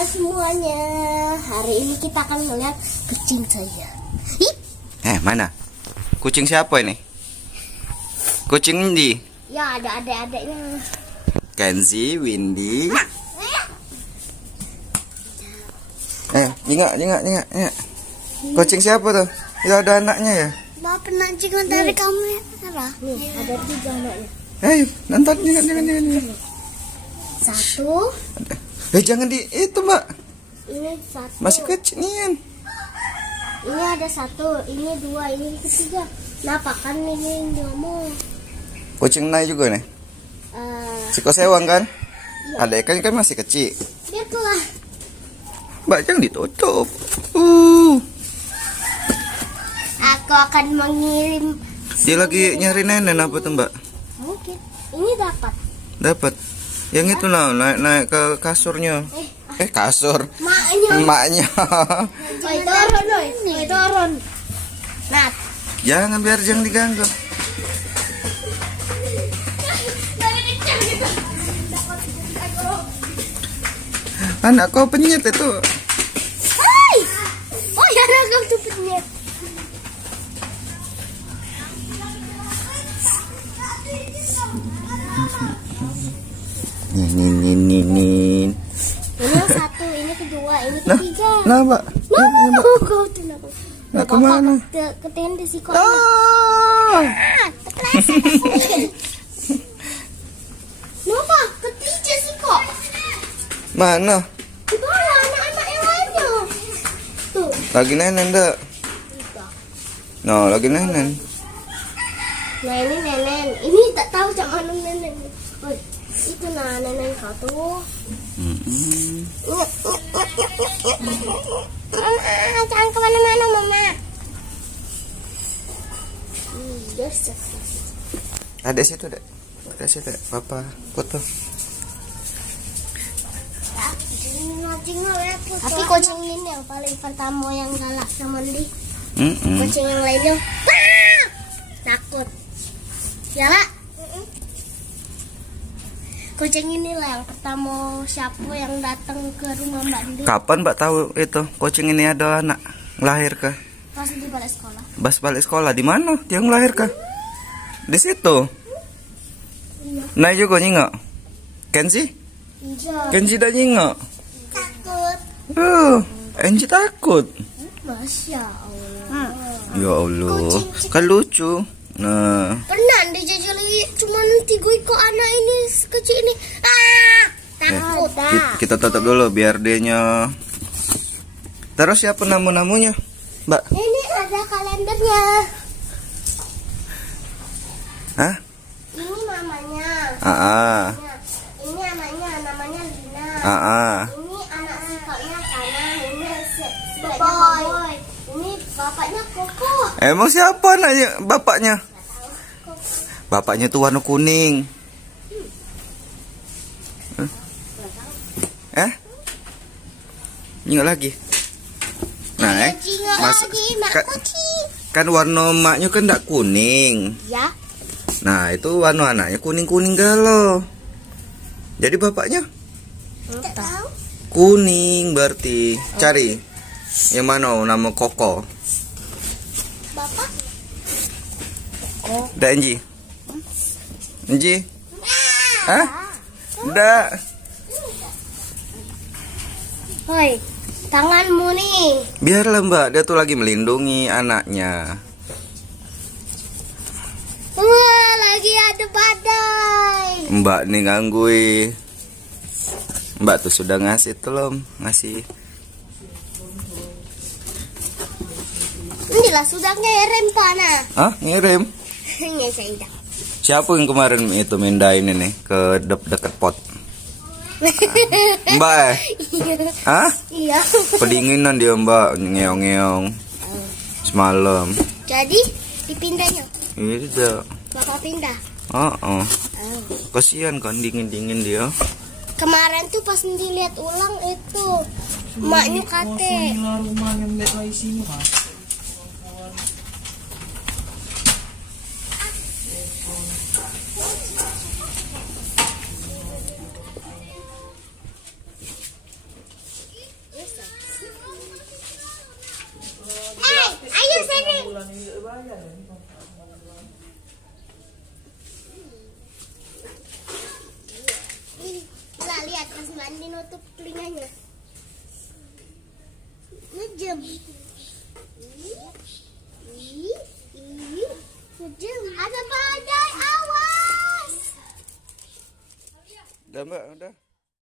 Halo semuanya. Hari ini kita akan melihat kucing saya. Mana? Kucing siapa ini? Kucing Windy. Ya, ada adik-adiknya. Kenzi, Windy. Jingak. Kucing siapa tuh? Ya ada anaknya ya? Bapak pernah jangan dari kamera. Nih, ada 3 anaknya. Nonton jangan. Satu. Jangan di itu, Mbak. Ini satu. Masih kecil nih. Ini ada 1, ini 2, ini 3. Kenapa kan ini ngomong? Kucing Nai juga nih. Siko sewang kan? Iya. Ada ikan kan masih kecil. Biarlah. Mbak jangan ditutup. Aku akan mengirim. Dia lagi nyari nenek apa tuh, Mbak? Mungkin. Ini dapat. Dapat. Yang itu lah naik ke kasurnya. Kasur. Maknya. Turun. Nat. Jangan biar jangan diganggu. Anak kau penyet itu. Hai. Oh ya, kau tuh penyet. Nih. Ini 1, ini 2, ini 3. Nah, Mbak. Kau tuh Nah, kemana? Ketingin di siko. Kenapa? Ketiga siko. Mana? Di bawah anak-anak yang lainnya. Tuh. Lagi nenen dah. No, lagi nenen. Nah ini nenen. Ini tak tahu cak mana nenen. Oi, itu nah nenen kau tuh. Jangan kemana-mana, Mama. Yes. Ada situ, Dek. Ada situ, Papa foto. Tapi kucing ini yang paling pertama yang galak sama Di. Kucing yang lainnya takut. Ya lah. Kucing inilah yang pertama siapa yang datang ke rumah Mbak Di. Kapan Mbak tahu itu kucing ini ada anak lahir kah? Pas di balik sekolah. Pas balik sekolah di mana? Dia ngelahir kah? Di situ. Iya. Nah juga nyingok. Kenzi? Iya. Kenzi dah nyingok. Takut. Kenzi takut. Masya Allah. Ya Allah. Kan lucu. Nah. Pernah dijajali cuma 3 ekor anak ini kecil ini. Takut. Kita tutup dulu biar dianya. Terus siapa namu-namunya, Mbak? Ini ada kalendernya. Hah? Ini mamanya. Ini anaknya, namanya Lina. Ini anak sikapnya Sana. Ini Boy. Ini bapaknya Koko. Emang siapa anaknya bapaknya? Bapaknya tuh warna kuning. Nyok lagi. Nah, kan warna emaknya kan enggak kuning. Ya. Nah, itu warna anaknya kuning-kuning galau. Jadi bapaknya? Tidak tahu. Kuning berarti. Cari. Yang mana nama Koko? Bapak? Dah Enji. Enji? Hah? Dah. Hoi, tanganmu nih. Biarlah Mbak, dia tuh lagi melindungi anaknya. Wah, lagi ada badai. Mbak nih gangguin. Mbak tuh sudah ngasih ngasih. Inilah sudah ngirim panah. Hah? Ngirim? Ya saya. Siapa yang kemarin itu mindahin ini ke dekat pot? Mbak Hah? Iya. Kedinginan dia Mbak, ngeong-ngeong semalam. Jadi dipindahnya? Iya. Bapak pindah? Kasihan kan dingin-dingin dia. Kemarin tuh pas dilihat ulang itu maknya kate. lihat pas mandi nutup telinganya. Ngejem. Ngejem. Ada badai, awas. Udah Mbak, udah.